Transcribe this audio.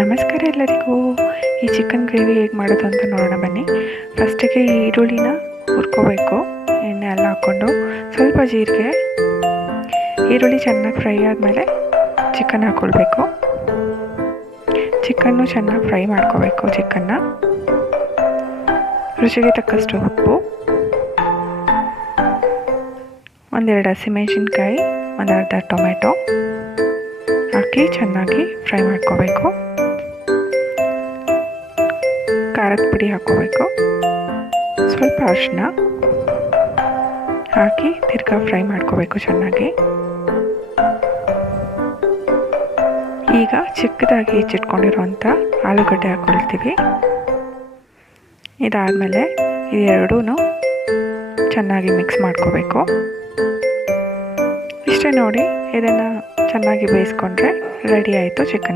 ನಮಸ್ಕಾರ ಎಲ್ಲರಿಗೂ. ಈ ಚಿಕನ್ ಗ್ರೇವಿ ಹೇಗೆ ಮಾಡೋದು ಅಂತ ನೋಡೋಣ ಬನ್ನಿ. ಫಸ್ಟಿಗೆ ಈ ಈರುಳ್ಳಿನ ಹುರ್ಕೋಬೇಕು, ಎಣ್ಣೆ ಎಲ್ಲ ಹಾಕ್ಕೊಂಡು ಸ್ವಲ್ಪ ಜೀರಿಗೆ. ಈರುಳ್ಳಿ ಚೆನ್ನಾಗಿ ಫ್ರೈ ಆದಮೇಲೆ ಚಿಕನ್ ಹಾಕ್ಕೊಳ್ಬೇಕು. ಚಿಕನ್ನು ಚೆನ್ನಾಗಿ ಫ್ರೈ ಮಾಡ್ಕೋಬೇಕು. ರುಚಿಗೆ ತಕ್ಕಷ್ಟು ಉಪ್ಪು, ಒಂದೆರಡು ಹಸಿಮೆಣಸಿನ್ಕಾಯಿ, ಒಂದು ಅರ್ಧ ಟೊಮೆಟೊ ಹಾಕಿ ಚೆನ್ನಾಗಿ ಫ್ರೈ ಮಾಡ್ಕೋಬೇಕು. ಖಾರದ ಪುಡಿ ಹಾಕ್ಕೋಬೇಕು, ಸ್ವಲ್ಪ ಅರಿಶಿನ ಹಾಕಿ ತಿರ್ಗಾ ಫ್ರೈ ಮಾಡ್ಕೋಬೇಕು ಚೆನ್ನಾಗಿ. ಈಗ ಚಿಕ್ಕದಾಗಿ ಹೆಚ್ಚಿಟ್ಕೊಂಡಿರುವಂಥ ಆಲೂಗಡ್ಡೆ ಹಾಕ್ಕೊಳ್ತೀವಿ. ಇದಾದಮೇಲೆ ಇದೆರಡೂ ಚೆನ್ನಾಗಿ ಮಿಕ್ಸ್ ಮಾಡ್ಕೋಬೇಕು. ಇಷ್ಟೇ ನೋಡಿ, ಇದನ್ನು ಚೆನ್ನಾಗಿ ಬೇಯಿಸ್ಕೊಂಡ್ರೆ ರೆಡಿ ಆಯಿತು ಚಿಕನ್.